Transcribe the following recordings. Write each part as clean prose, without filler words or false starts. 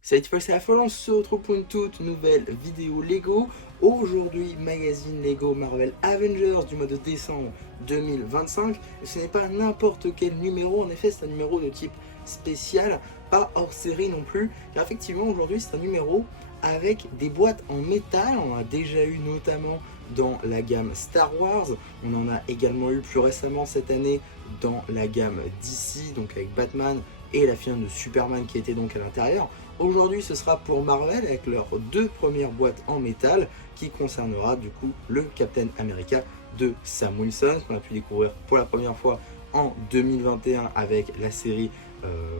Salut tout le monde, c'est Afol, on se retrouve pour une toute nouvelle vidéo Lego. Aujourd'hui, magazine Lego Marvel Avengers du mois de décembre 2025. Ce n'est pas n'importe quel numéro, en effet c'est un numéro de type spécial, pas hors série non plus. Car effectivement aujourd'hui c'est un numéro avec des boîtes en métal. On a déjà eu notamment dans la gamme Star Wars. On en a également eu plus récemment cette année dans la gamme DC, donc avec Batman et la figurine de Superman qui était donc à l'intérieur. Aujourd'hui, ce sera pour Marvel avec leurs deux premières boîtes en métal qui concernera du coup le Captain America de Sam Wilson qu'on a pu découvrir pour la première fois en 2021 avec la série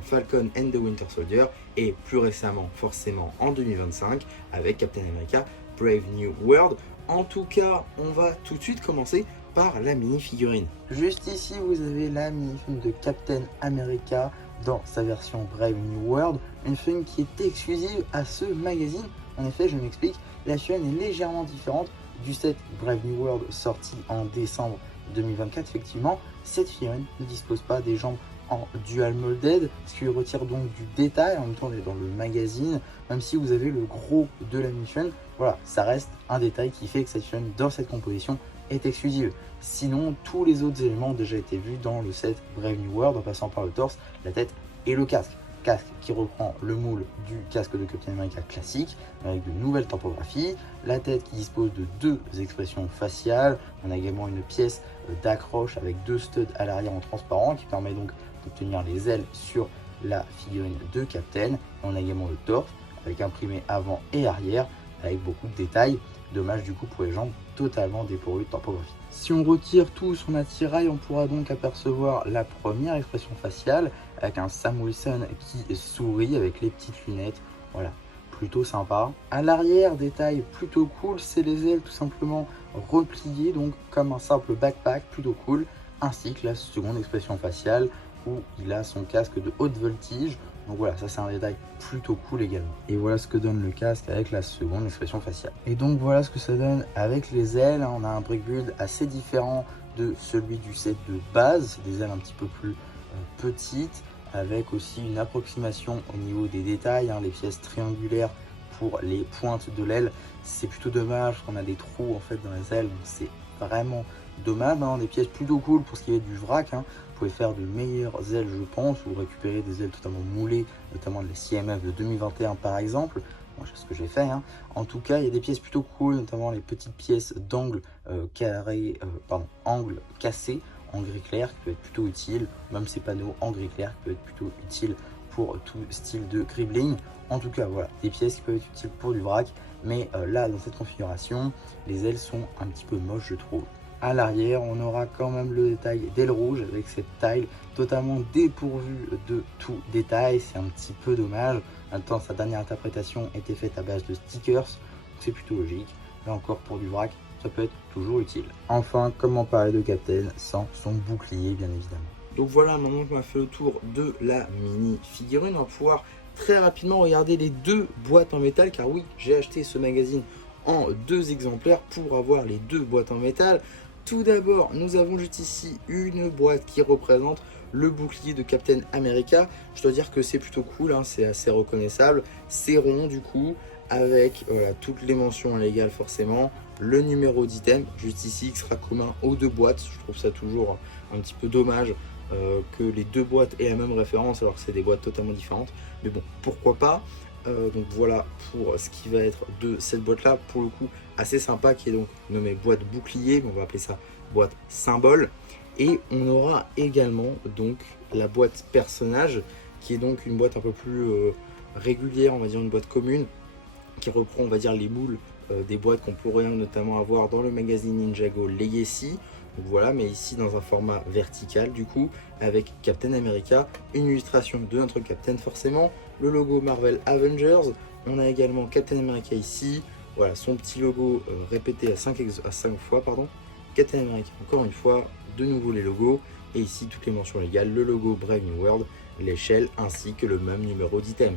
Falcon and the Winter Soldier et plus récemment forcément en 2025 avec Captain America Brave New World. En tout cas, on va tout de suite commencer par la mini-figurine. Juste ici, vous avez la mini-figurine de Captain America dans sa version Brave New World, une figurine qui est exclusive à ce magazine. En effet, je m'explique, la figurine est légèrement différente du set Brave New World sorti en décembre 2024. Effectivement, cette figurine ne dispose pas des jambes en dual molded, ce qui lui retire donc du détail. En même temps, on est dans le magazine, même si vous avez le gros de la mini-figurine, voilà, ça reste un détail qui fait que cette figurine dans cette composition est exclusive. Sinon, tous les autres éléments ont déjà été vus dans le set Brave New World, en passant par le torse, la tête et le casque. Casque qui reprend le moule du casque de Captain America classique, avec de nouvelles topographies. La tête qui dispose de deux expressions faciales. On a également une pièce d'accroche avec deux studs à l'arrière en transparent qui permet donc d'obtenir les ailes sur la figurine de Captain. On a également le torse avec imprimé avant et arrière avec beaucoup de détails. Dommage du coup pour les jambes totalement dépourvues de topographie. Si on retire tout son attirail, on pourra donc apercevoir la première expression faciale avec un Sam Wilson qui sourit avec les petites lunettes. Voilà, plutôt sympa. À l'arrière, détail plutôt cool, c'est les ailes tout simplement repliées, donc comme un simple backpack, plutôt cool, ainsi que la seconde expression faciale où il a son casque de haute voltige. Donc voilà, ça c'est un détail plutôt cool également. Et voilà ce que donne le casque avec la seconde expression faciale. Et donc voilà ce que ça donne avec les ailes. On a un brick build assez différent de celui du set de base. C'est des ailes un petit peu plus petites, avec aussi une approximation au niveau des détails. Les pièces triangulaires pour les pointes de l'aile, c'est plutôt dommage qu'on a des trous en fait dans les ailes. Donc c'est vraiment dommage. Des pièces plutôt cool pour ce qui est du vrac. Vous pouvez faire de meilleures ailes, je pense, ou récupérer des ailes totalement moulées, notamment de la CMF de 2021 par exemple. Moi, c'est ce que j'ai fait. En tout cas, il y a des pièces plutôt cool, notamment les petites pièces d'angle angle cassé en gris clair, qui peut être plutôt utile. Même ces panneaux en gris clair, qui peut être plutôt utile pour tout style de cribbling. En tout cas, voilà, des pièces qui peuvent être utiles pour du vrac. Mais là, dans cette configuration, les ailes sont un petit peu moches, je trouve. À l'arrière, on aura quand même le détail d'aile rouge avec cette taille totalement dépourvue de tout détail. C'est un petit peu dommage. En même temps, sa dernière interprétation était faite à base de stickers, donc c'est plutôt logique. Là encore, pour du vrac, ça peut être toujours utile. Enfin, comment parler de Captain sans son bouclier, bien évidemment. Donc voilà, maintenant qu'on a fait le tour de la mini figurine, on va pouvoir très rapidement regarder les deux boîtes en métal, car oui, j'ai acheté ce magazine en deux exemplaires pour avoir les deux boîtes en métal. Tout d'abord, nous avons juste ici une boîte qui représente le bouclier de Captain America. Je dois dire que c'est plutôt cool, c'est assez reconnaissable. C'est rond du coup, avec toutes les mentions légales forcément. Le numéro d'item, juste ici, qui sera commun aux deux boîtes. Je trouve ça toujours un petit peu dommage que les deux boîtes aient la même référence alors que c'est des boîtes totalement différentes. Mais bon, pourquoi pas. Donc voilà pour ce qui va être de cette boîte là, pour le coup assez sympa, qui est donc nommée boîte bouclier, on va appeler ça boîte symbole. Et on aura également donc la boîte personnage, qui est donc une boîte un peu plus régulière, on va dire une boîte commune, qui reprend on va dire les moules des boîtes qu'on pourrait notamment avoir dans le magazine Ninjago Legacy. Donc voilà, mais ici dans un format vertical du coup, avec Captain America, une illustration de notre Captain forcément, le logo Marvel Avengers. On a également Captain America ici, voilà son petit logo répété à 5 fois, Captain America encore une fois, de nouveau les logos, et ici toutes les mentions légales, le logo Brave New World, l'échelle ainsi que le même numéro d'item.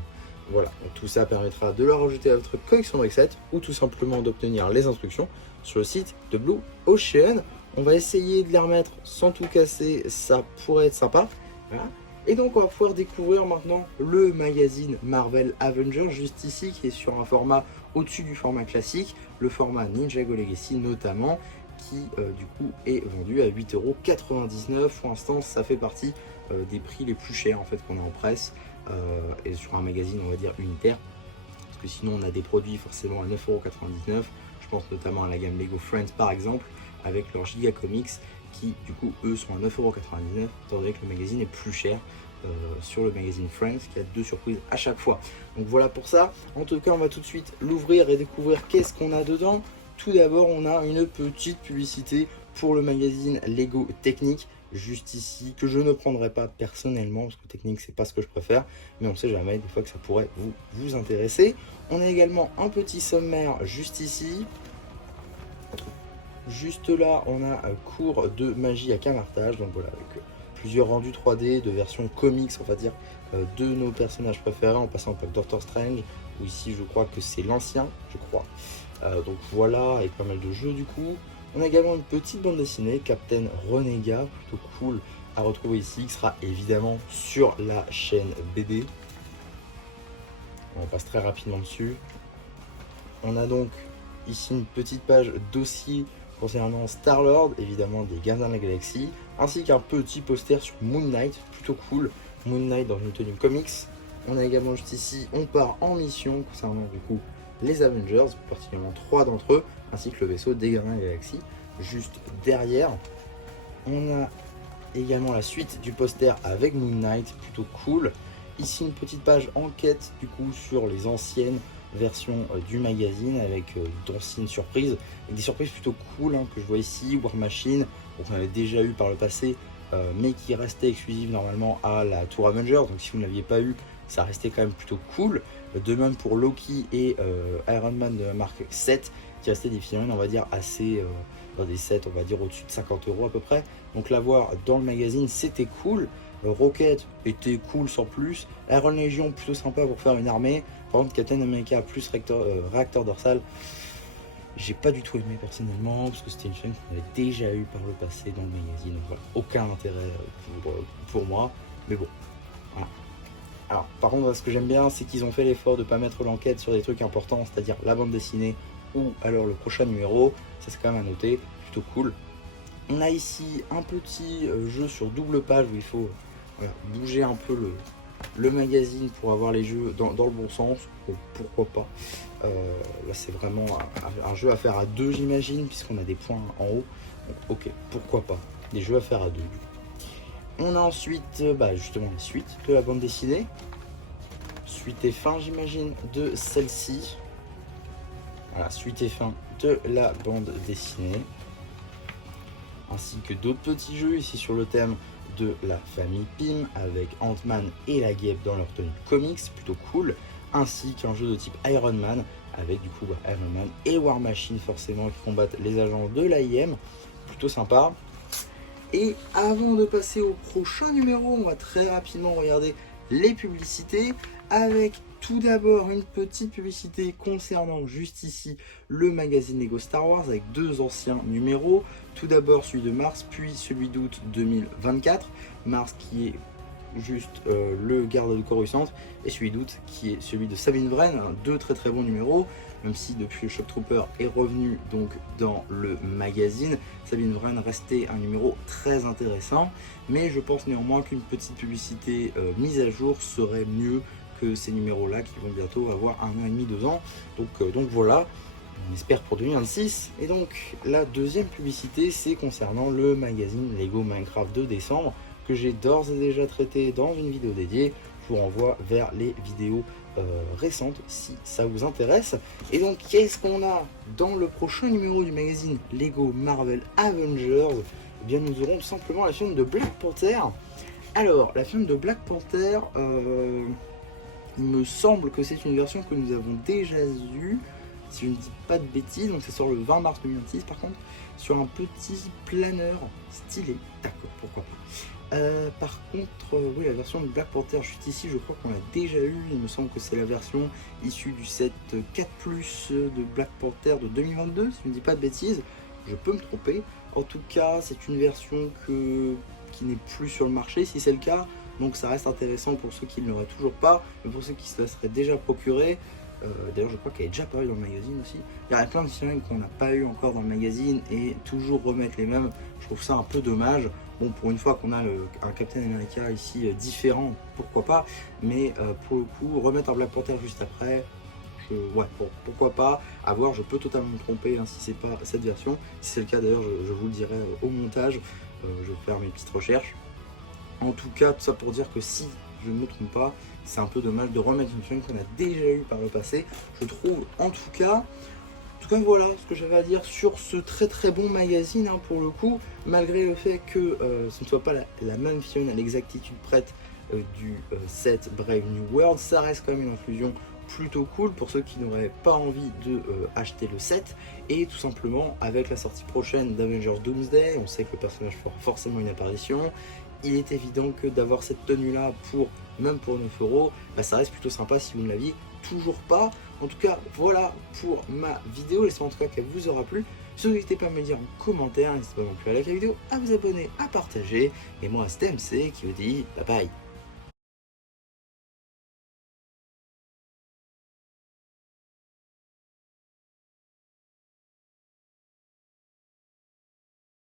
Voilà, donc tout ça permettra de le rajouter à votre collection de Brickset ou tout simplement d'obtenir les instructions sur le site de Blue Ocean. On va essayer de les remettre sans tout casser, ça pourrait être sympa. Voilà. Et donc on va pouvoir découvrir maintenant le magazine Marvel Avengers juste ici, qui est sur un format au-dessus du format classique, le format Ninjago Legacy notamment, qui du coup est vendu à 8,99 €. Pour l'instant ça fait partie des prix les plus chers en fait qu'on a en presse, et sur un magazine on va dire unitaire, parce que sinon on a des produits forcément à 9,99 €. Je pense notamment à la gamme Lego Friends par exemple, avec leur Giga Comics, qui du coup eux sont à 9,99 €, étant donné que le magazine est plus cher sur le magazine Friends, qui a 2 surprises à chaque fois. Donc voilà pour ça. En tout cas on va tout de suite l'ouvrir et découvrir qu'est-ce qu'on a dedans. Tout d'abord on a une petite publicité pour le magazine Lego Technique, juste ici, que je ne prendrai pas personnellement, parce que Technique c'est pas ce que je préfère, mais on sait jamais, des fois que ça pourrait vous intéresser. On a également un petit sommaire juste ici. Juste là, on a un cours de magie à Camartage, donc voilà, avec plusieurs rendus 3D de versions comics, on va dire, de nos personnages préférés, en passant par Doctor Strange, où ici je crois que c'est l'ancien, je crois. Donc voilà, avec pas mal de jeux du coup. On a également une petite bande dessinée, Captain Renega, plutôt cool à retrouver ici, qui sera évidemment sur la chaîne BD. On passe très rapidement dessus. On a donc ici une petite page dossier concernant Star-Lord, évidemment des Gardiens de la Galaxie, ainsi qu'un petit poster sur Moon Knight, plutôt cool, Moon Knight dans une tenue comics. On a également juste ici, on part en mission concernant du coup les Avengers, particulièrement 3 d'entre eux, ainsi que le vaisseau des Gardiens de la Galaxie, juste derrière. On a également la suite du poster avec Moon Knight, plutôt cool. Ici une petite page enquête du coup sur les anciennes version du magazine, avec d'anciennes surprises, et des surprises plutôt cool que je vois ici. War Machine, qu'on avait déjà eu par le passé, mais qui restait exclusive normalement à la Tour Avengers, donc si vous ne l'aviez pas eu, ça restait quand même plutôt cool. De même pour Loki et Iron Man de la marque 7, qui restaient des figurines on va dire assez dans des sets on va dire au-dessus de 50 € à peu près, donc l'avoir dans le magazine c'était cool. Rocket était cool sans plus, Iron Legion plutôt sympa pour faire une armée. Par contre Captain America plus réacteur dorsal, j'ai pas du tout aimé personnellement, parce que c'était une chaîne qu'on avait déjà eu par le passé dans le magazine, donc voilà, aucun intérêt pour moi, mais bon, voilà. Alors par contre ce que j'aime bien, c'est qu'ils ont fait l'effort de pas mettre l'enquête sur des trucs importants, c'est-à-dire la bande dessinée ou alors le prochain numéro, ça c'est quand même à noter, plutôt cool. On a ici un petit jeu sur double page où il faut bouger un peu le magazine pour avoir les jeux dans le bon sens, bon, pourquoi pas. Là c'est vraiment un jeu à faire à deux j'imagine, puisqu'on a des points en haut, donc ok, pourquoi pas, des jeux à faire à deux. On a ensuite justement la suite de la bande dessinée, suite et fin j'imagine de celle-ci. Voilà, suite et fin de la bande dessinée, ainsi que d'autres petits jeux ici sur le thème de la famille Pym, avec Ant-Man et la Guêpe dans leur tenue comics, plutôt cool, ainsi qu'un jeu de type Iron Man, avec du coup Iron Man et War Machine forcément, qui combattent les agents de l'AIM, plutôt sympa. Et avant de passer au prochain numéro, on va très rapidement regarder les publicités, avec tout d'abord une petite publicité concernant juste ici le magazine Lego Star Wars, avec deux anciens numéros. Tout d'abord celui de mars, puis celui d'août 2024. Mars qui est juste le garde du Coruscant, et celui d'août qui est celui de Sabine Wren, deux très très bons numéros, même si depuis le Shock Trooper est revenu donc dans le magazine, Sabine Wren restait un numéro très intéressant, mais je pense néanmoins qu'une petite publicité mise à jour serait mieux que ces numéros là qui vont bientôt avoir 1 an et demi, 2 ans, donc voilà, on espère pour 2026. Et donc la deuxième publicité, c'est concernant le magazine Lego Minecraft de décembre, que j'ai d'ores et déjà traité dans une vidéo dédiée. Je vous renvoie vers les vidéos récentes si ça vous intéresse. Et donc qu'est-ce qu'on a dans le prochain numéro du magazine Lego Marvel Avengers? Eh bien nous aurons tout simplement la film de Black Panther. Alors la film de Black Panther, il me semble que c'est une version que nous avons déjà eue, si je ne dis pas de bêtises, donc ça sort le 20 mars 2026 par contre, sur un petit planeur stylé, d'accord, pourquoi pas. Par contre, oui, la version de Black Panther juste ici, je crois qu'on l'a déjà eu. Il me semble que c'est la version issue du set 4+, de Black Panther de 2022, si je ne dis pas de bêtises. Je peux me tromper. En tout cas, c'est une version qui n'est plus sur le marché. Si c'est le cas, donc ça reste intéressant pour ceux qui ne l'auraient toujours pas, mais pour ceux qui se la seraient déjà procuré. D'ailleurs je crois qu'elle est déjà parue dans le magazine aussi. Il y a plein de figurines qu'on n'a pas eu encore dans le magazine et toujours remettre les mêmes, je trouve ça un peu dommage. Bon, pour une fois qu'on a un Captain America ici différent, pourquoi pas, mais pour le coup remettre un Black Panther juste après, ouais, pourquoi pas, à voir. Je peux totalement me tromper hein, si c'est pas cette version. Si c'est le cas d'ailleurs je vous le dirai au montage, je vais faire mes petites recherches. En tout cas, tout ça pour dire que si je ne me trompe pas, c'est un peu dommage de remettre une film qu'on a déjà eu par le passé, je trouve. En tout cas voilà ce que j'avais à dire sur ce très bon magazine hein, pour le coup, malgré le fait que ce ne soit pas la même Fiona à l'exactitude prête du set Brave New World, ça reste quand même une inclusion plutôt cool pour ceux qui n'auraient pas envie de acheter le set. Et tout simplement avec la sortie prochaine d'Avengers Doomsday, on sait que le personnage fera forcément une apparition. Il est évident que d'avoir cette tenue là même pour 9 €, bah, ça reste plutôt sympa si vous ne l'aviez toujours pas. En tout cas voilà pour ma vidéo, j'espère en tout cas qu'elle vous aura plu. N'hésitez pas à me le dire en commentaire, n'hésitez pas non plus à liker la vidéo, à vous abonner, à partager. Et moi c'était MC qui vous dit bye bye.